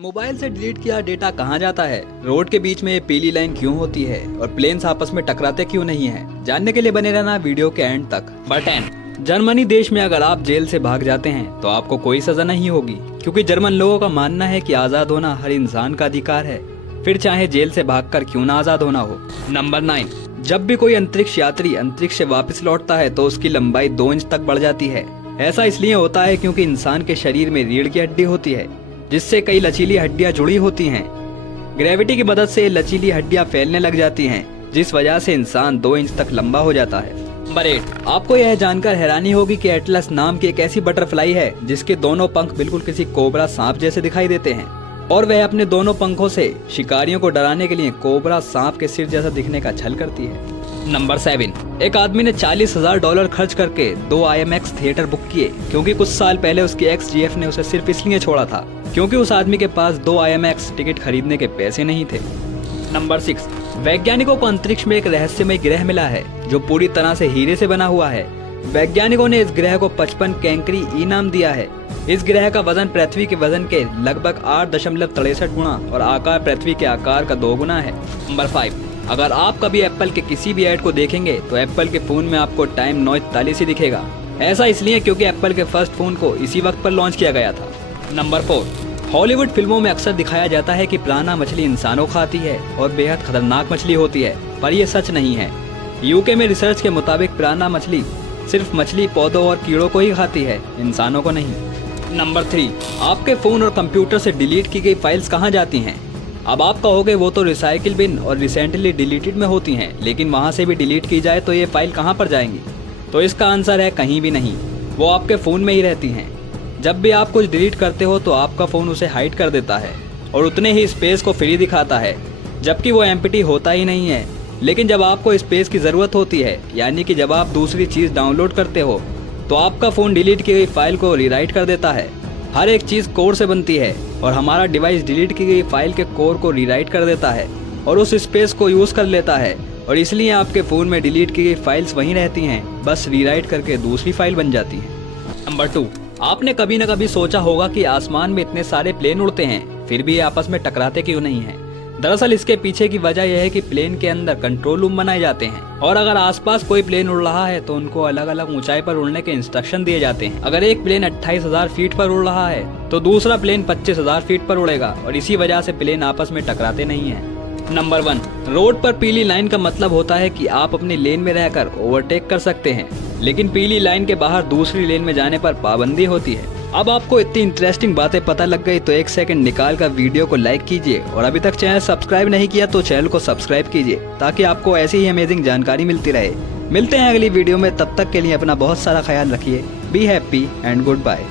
Mobile से delete किया data कहाँ जाता है, रोड के बीच में ये पीली लाइन क्यों होती है और प्लेन्स आपस में टकराते क्यों नहीं हैं? जानने के लिए बने रहना वीडियो के एंड तक। नंबर 10, जर्मनी देश में अगर आप जेल से भाग जाते हैं तो आपको कोई सजा नहीं होगी, क्योंकि जर्मन लोगों का मानना है कि आजाद होना हर इंसान का अधिकार है, फिर चाहे जेल से भागकर क्यों ना आजाद होना हो। नंबर 9, जब भी कोई अंतरिक्ष यात्री अंतरिक्ष से वापस लौटता है तो उसकी लंबाई 2 इंच तक बढ़ जाती है। ऐसा इसलिए होता है क्योंकि इंसान के शरीर में रीढ़ की हड्डी होती है, जिससे कई लचीली हड्डियां जुड़ी होती हैं। ग्रेविटी की मदद से लचीली हड्डियां फैलने लग जाती हैं, जिस वजह से इंसान 2 इंच तक लंबा हो जाता है। नंबर 8, आपको यह जानकर हैरानी होगी कि एटलस नाम की एक ऐसी बटरफ्लाई है जिसके दोनों पंख बिल्कुल किसी कोबरा सांप जैसे दिखाई देते हैं, और वह अपने दोनों पंखों से शिकारियों को डराने के लिए कोबरा सांप के सिर जैसा दिखने का छल करती है। नंबर 7, एक आदमी ने $40,000 खर्च करके 2 IMAX थिएटर बुक किए, क्योंकि कुछ साल पहले उसके एक्स GF ने उसे सिर्फ इसलिए छोड़ा था क्योंकि उस आदमी के पास 2 IMAX टिकट खरीदने के पैसे नहीं थे। नंबर 6, वैज्ञानिकों को अंतरिक्ष में एक रहस्यमय ग्रह मिला है जो पूरी तरह से हीरे से बना हुआ है। वैज्ञानिकों ने इस ग्रह को 55 कैंकरी ई नाम दिया है। इस ग्रह का वजन पृथ्वी के वजन के लगभग 8.63 गुना और आकार पृथ्वी के आकार का 2 गुना है। नंबर 5, अगर आप कभी एप्पल के किसी भी ऐड को देखेंगे तो एप्पल के फोन में आपको टाइम 9:41 ही दिखेगा। ऐसा इसलिए क्योंकि एप्पल के फर्स्ट फोन को इसी वक्त पर लॉन्च किया गया था। नंबर 4, हॉलीवुड फिल्मों में अक्सर दिखाया जाता है कि पिरान्हा मछली इंसानों को खाती है और बेहद खतरनाक मछली होती है, पर यह सच नहीं है। यूके में रिसर्च के मुताबिक पिरान्हा मछली सिर्फ मछली, पौधों और कीड़ों को ही खाती है, इंसानों को नहीं। नंबर 3, आपके फोन और कंप्यूटर से डिलीट की गई फाइल्स कहाँ जाती हैं? अब आप कहोगे वो तो रिसाइकिल बिन और रिसेंटली डिलीटेड में होती हैं, लेकिन वहाँ से भी डिलीट की जाए तो ये फाइल कहाँ पर जाएंगी? तो इसका आंसर है कहीं भी नहीं, वो आपके फ़ोन में ही रहती हैं। जब भी आप कुछ डिलीट करते हो तो आपका फ़ोन उसे हाइड कर देता है और उतने ही स्पेस को फ्री दिखाता है, जबकि वो एम्प्टी होता ही नहीं है। लेकिन जब आपको स्पेस की ज़रूरत होती है, यानी कि जब आप दूसरी चीज़ डाउनलोड करते हो, तो आपका फ़ोन डिलीट की गई फाइल को रीराइट कर देता है। हर एक चीज़ कोर से बनती है और हमारा डिवाइस डिलीट की गई फाइल के कोर को रीराइट कर देता है और उस स्पेस को यूज़ कर लेता है, और इसलिए आपके फ़ोन में डिलीट की गई फाइल्स वहीं रहती हैं, बस रीराइट करके दूसरी फाइल बन जाती है। नंबर 2, आपने कभी न कभी सोचा होगा कि आसमान में इतने सारे प्लेन उड़ते हैं, फिर भी ये आपस में टकराते क्यों नहीं हैं? दरअसल इसके पीछे की वजह यह है कि प्लेन के अंदर कंट्रोल रूम बनाए जाते हैं, और अगर आसपास कोई प्लेन उड़ रहा है तो उनको अलग अलग ऊंचाई पर उड़ने के इंस्ट्रक्शन दिए जाते हैं। अगर एक प्लेन 28,000 फीट पर उड़ रहा है तो दूसरा प्लेन 25,000 फीट पर उड़ेगा, और इसी वजह से प्लेन आपस में टकराते नहीं हैं। नंबर 1, रोड पर पीली लाइन का मतलब होता है कि आप अपनी लेन में रहकर ओवरटेक कर सकते हैं, लेकिन पीली लाइन के बाहर दूसरी लेन में जाने पर पाबंदी होती है। अब आपको इतनी इंटरेस्टिंग बातें पता लग गई तो 1 सेकंड निकाल कर वीडियो को लाइक कीजिए, और अभी तक चैनल सब्सक्राइब नहीं किया तो चैनल को सब्सक्राइब कीजिए, ताकि आपको ऐसी ही अमेजिंग जानकारी मिलती रहे। मिलते हैं अगली वीडियो में, तब तक के लिए अपना बहुत सारा ख्याल रखिए। Be happy and good bye.